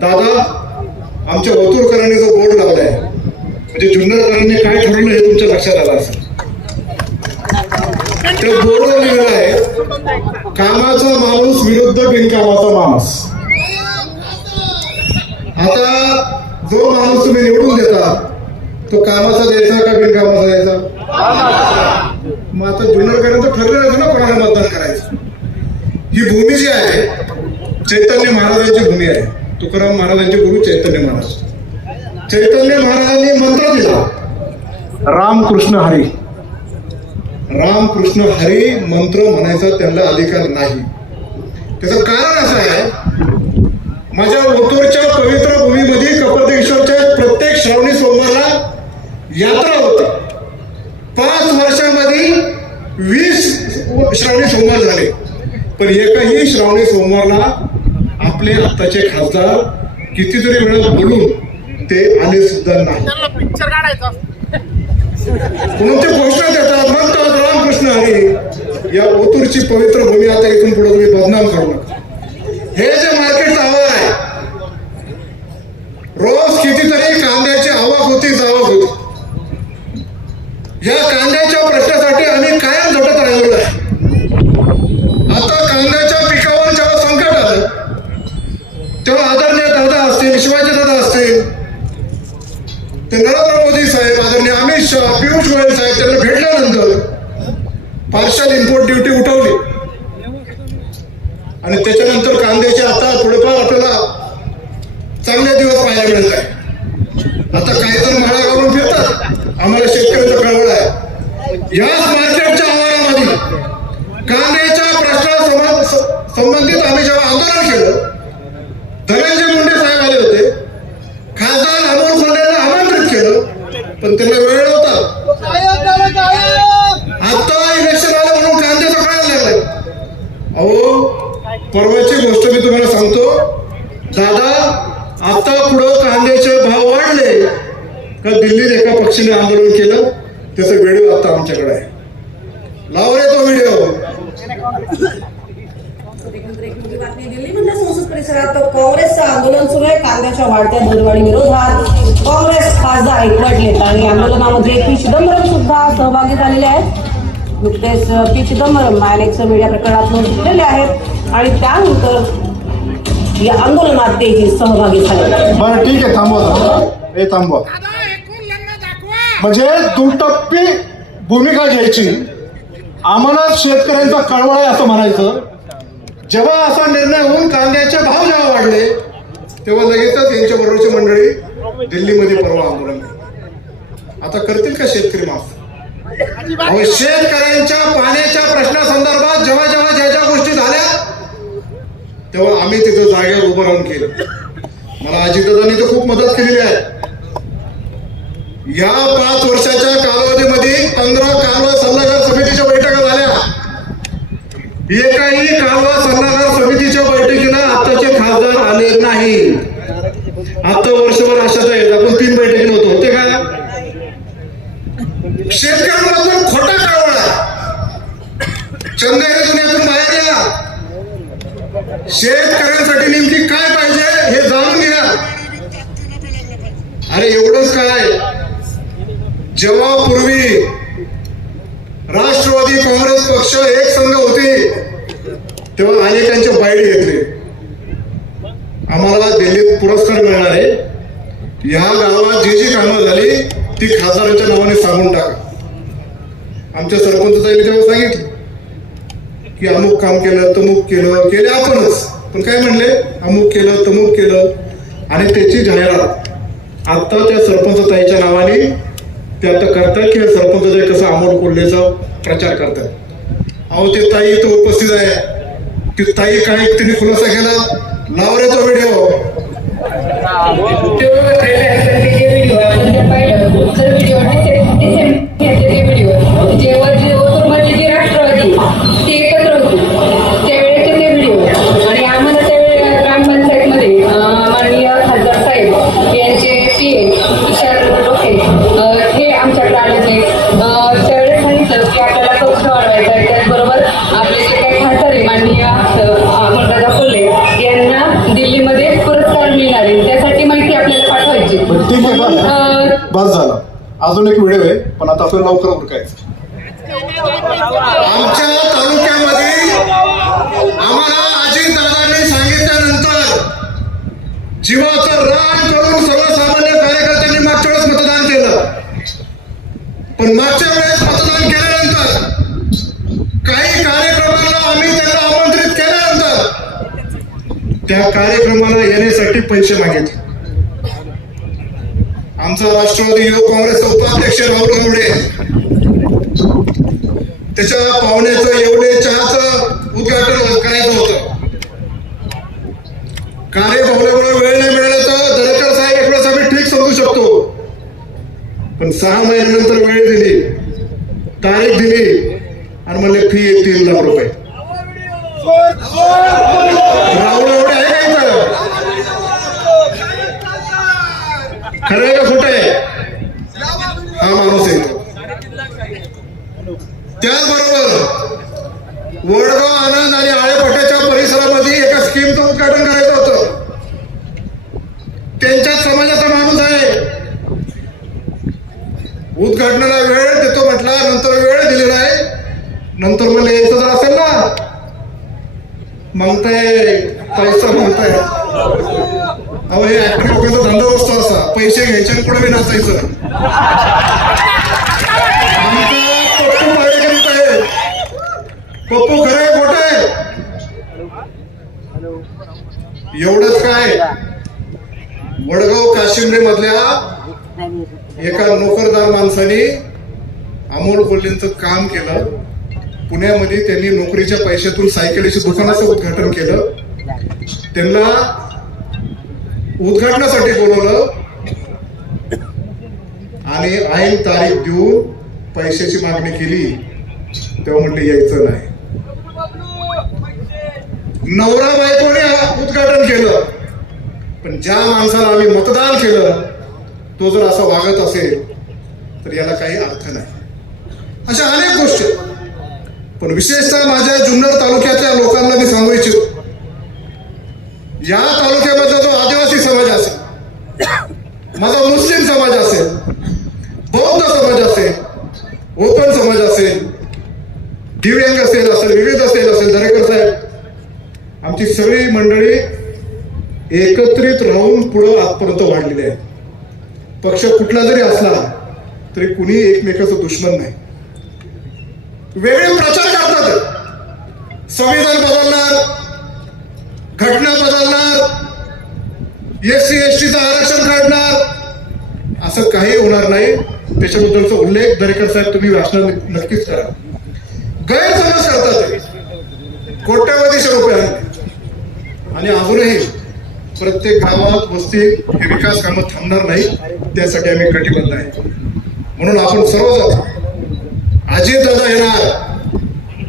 दादा आमच्या ओतूरकरांनी जो बोर्ड लावलाय म्हणजे जुन्नरकरांनी काय ठरवलं हे तुमच्या लक्षात आलं असेल? त्या बोर्डवर लिहिलं आहे कामाचा माणूस विरुद्ध बिनकामाचा माणूस. आता जो माणूस तुम्ही निवडून देता तो कामाचा द्यायचा का बिनकामाचा द्यायचा? मग आता जुन्नरकरांचं ठरलेलं ना कोणाला मतदान करायचं. ही भूमी जी आहे चैतन्य महाराजांची भूमी आहे. तुकाराम महाराजांचे गुरु चैतन्य महाराज. चैतन्य महाराजांनी मंत्र दिला. रामकृष्ण हरी. रामकृष्ण हरी मंत्र म्हणायचा त्यांना अधिकार नाही. त्याचं कारण असं आहे माझ्या ओतूरच्या पवित्र भूमीमध्ये कपरदेश्वरच्या प्रत्येक श्रावणी सोमवारला यात्रा होते. पाच वर्षामध्ये वीस श्रावणी सोमवार झाले. पण एकाही श्रावणी सोमवारला आपले आत्ताचे खासदार कितीतरी वेळा बोलून ते आले सुद्धा नाही. ते घोषणा देतात? म्हणतात रामकृष्ण हरी या ओतूरची पवित्र भूमी आता इथून पुढे तुम्ही बदनाम करू नका. हे जे मार्केटचा आवाज आहे रोज कितीतरी कांद्याची आवक होती जावक होती. या कांद्याच्या प्रश्नासाठी आम्ही कायम झटत राहिलेलो आहे आता कांद्याच्या पिकावर जेव्हा संकट आलं तेव्हा आदरणीय दादा असतील शिवाजी दादा असतील ते नरेंद्र मोदी साहेब आदरणीय पियुष गोयल साहेब त्यांना भेटल्यानंतर पार्शल इम्पोर्ट ड्युटी उठवली. आणि त्याच्यानंतर कांद्याचे आता थोडेफार आपल्याला चांगले दिवस पाहायला मिळत आहे आता काही जण माळा घालून फिरतात. आम्हाला शेतकऱ्यांचा कळवळ आहे. याच मार्केटच्या आवारामध्ये कांद्याच्या प्रश्नासोबत संबंधित आम्ही जेव्हा आंदोलन केलं धनंजय मुंडे साहेब आले होते खासदार अमोल कोल्हेला आमंत्रित केलं पण त्यांना वेळ नव्हता आता इलेक्शन आलं म्हणून कांद्याचा काळ लागलाय अहो परवाची गोष्ट मी तुम्हाला सांगतो दादा आता पुढं कांद्याचे भाव वाढले का दिल्लीत एका पक्षाने आंदोलन केलं त्याचा व्हिडिओ आता आमच्याकडे आहे. लाव रे तो व्हिडिओ. संसद परिसरात काँग्रेसचं आंदोलन सुरू आहे कांद्याच्या वाढत्या दरवाढी विरोधात काँग्रेस खासदार एकवटलेत आणि आंदोलनामध्ये पी चिदंबरम सुद्धा सहभागी झालेले आहेत. नुकतेच पी चिदंबरम मायनेक्स मीडिया प्रकरणात नोंद केलेले आहेत. आणि त्यानंतर या आंदोलनात तेही सहभागी झाले. बरं ठीक आहे थांबवा. हे थांबवा. म्हणजे दुटप्पी भूमिका घ्यायची. आम्हाला शेतकऱ्यांचा कळवळ आहे असं म्हणायचं. जेव्हा असा निर्णय होऊन कांद्याचे भाव जेव्हा वाढले तेव्हा लगेचच यांच्या बरोबरची मंडळी दिल्लीमध्ये परवा आंदोलन केलं. आता करतील का शेतकरी माफ? शेतकऱ्यांच्या पाण्याच्या प्रश्नासंदर्भात जेव्हा जेव्हा ज्या ज्या गोष्टी झाल्या तेव्हा आम्ही तिथं जागेवर उभं राहून केलं. मला अजितदादांनी तर खूप मदत केलेली आहे. या पाच वर्षाच्या कालावधीमध्ये पंधरा कालवा सल्लागार समितीच्या बैठका झाल्या. एकाही कालवा सल्लागार समितीच्या बैठकीला आताचे खासदार आले नाही. आता वर्षभर अशाच आहेत आपण तीन बैठकीला होतो होते का शेतकऱ्यांमधून खोटा कावळा चंदेरी दुनियातून बाहेर या शेतकऱ्यांसाठी नेमकी काय पाहिजे हे जाणून घ्या. अरे एवढंच काय? जेव्हा पूर्वी राष्ट्रवादी काँग्रेस पक्ष एक संघ होते तेव्हा अनेकांचे बाईट घेतले. आम्हाला दिल्लीत पुरस्कार मिळणार. आहे ह्या गावात जी जी कामं झाली ती खासदारांच्या नावाने सांगून टाका. आमच्या सरपंचांनी तेव्हा सांगितलं की अमुक काम केलं तमुक केलं केले आपणच. पण काय म्हणले? अमुक केलं तमुक केलं. आणि त्याची जाहिरात. आत्ता त्या सरपंच ताईच्या नावाने ते आता करतात की सरपंच ताई कसं अमोल कोल्हेचा प्रचार करतात. अहो ते ताई इथं उपस्थित आहे. ती ताई काय तिने खुलासा केला? लावऱ्याचा व्हिडिओ. त्यावेळेस की आपल्याला आहे जे यांना दिल्लीमध्ये मिळणार आहे. त्यासाठी माहिती आपल्याला पाठवायची. बस झालं. अजून एक व्हिडिओ आहे पण आता आपल्याला लवकर उरकायचं. त्या कार्यक्रमाला येण्यासाठी पैसे मागितले. आमचा राष्ट्रवादी युवक काँग्रेसचा उपाध्यक्ष राहुल गावडे. त्याच्या पाहुण्याचं एवढे चहाचं उद्घाटन करायचं होतं. कार्य पाहुण्यामुळे वेळ नाही मिळाला तर दरेकर साहेब एवढंच आम्ही ठीक समजू शकतो. पण सहा महिन्यानंतर वेळ दिली तारीख दिली आणि म्हणले फी एक तीन लाख रुपये. राहुल एवढे आहे का इथं? खरं आहे का खोटं आहे? हा माणूस आहे त्याचबरोबर वडगाव आनंद आणि आळेपट्याच्या परिसरामध्ये एका स्कीमचं उद्घाटन करायचं होतं. त्यांच्याच समाजाचा माणूस आहे. उद्घाटनाला वेळ देतो म्हटला नंतर वेळ दिलेला आहे. नंतर म्हणले यायचं जर असेल ना मागताय पैसा मागताय. अहो हे ऍक्टर लोकांचा धंदा असतो असा. पैसे घ्यायचे पुढे बी नाचायचं. आमचं पप्पू पाडेकरीत आहे. पप्पू खरं आहे आहे? एवढंच काय? वडगाव काशिंबे मधल्या एका नोकरदार माणसाने अमोल कोल्हेंचं काम केलं. पुण्यामध्ये त्यांनी नोकरीच्या पैशातून सायकलीच्या दुकानाचं उद्घाटन केलं. त्यांना उद्घाटनासाठी बोलवलं. आणि ऐन तारीख देऊन पैशाची मागणी केली. तेव्हा म्हटलं यायचं नाही. नवरा बायकोने उद्घाटन केलं. पण ज्या माणसाला आम्ही मतदान केलं तो जर असा वागत असेल तर याला काही अर्थ नाही. अशा अनेक गोष्टी पण विशेषतः माझ्या जुन्नर तालुक्यातल्या लोकांना मी सांगू इच्छितो. या तालुक्यामधला जो आदिवासी समाज असेल माझा मुस्लिम समाज असेल बौद्ध समाज असेल ओपन समाज असेल दिव्यांग असेल असेल विविध असेल असेल दरेकर साहेब आमची सगळी मंडळी एकत्रित राहून पुढं आजपर्यंत वाढलेली आहे. पक्ष कुठला जरी असला तरी कुणी एकमेकाचं दुश्मन नाही. वेगळे प्रचार संविधान बदलणार घटना बदलणार एस सी एस टीचं आरक्षण काढणार असं काही होणार नाही. त्याच्याबद्दलचा उल्लेख दरेकर साहेब तुम्ही भाषण नक्कीच करा. गैरसमज करतात ते. कोट्यावधीचे आणि अजूनही प्रत्येक गावात वस्तीत हे विकास कामं थांबणार नाही. त्यासाठी आम्ही कटिबद्ध आहे. म्हणून आपण सर्वजण अजित दादा येणार.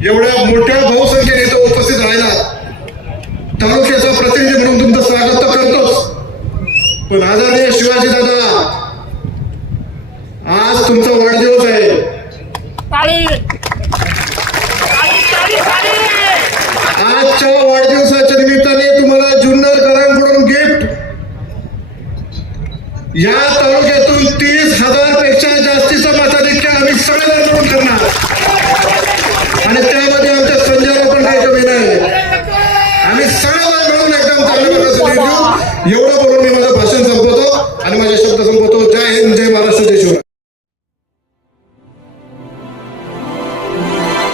एवढ्या मोठ्या बहुसंख्येने इथं उपस्थित राहिला. तालुक्याचा प्रतिनिधी म्हणून तुमचं स्वागत तर करतोच. पण आदरणीय शिवाजी दादा आज तुमचा वाढदिवस आहे. आजच्या वाढदिवसाच्या निमित्ताने तुम्हाला जुन्नर करांकडून गिफ्ट या तालुक्यातून तीस हजारपेक्षा जास्तीचं मताधिक्य आम्ही सगळेजण करणार. సంపద సంపద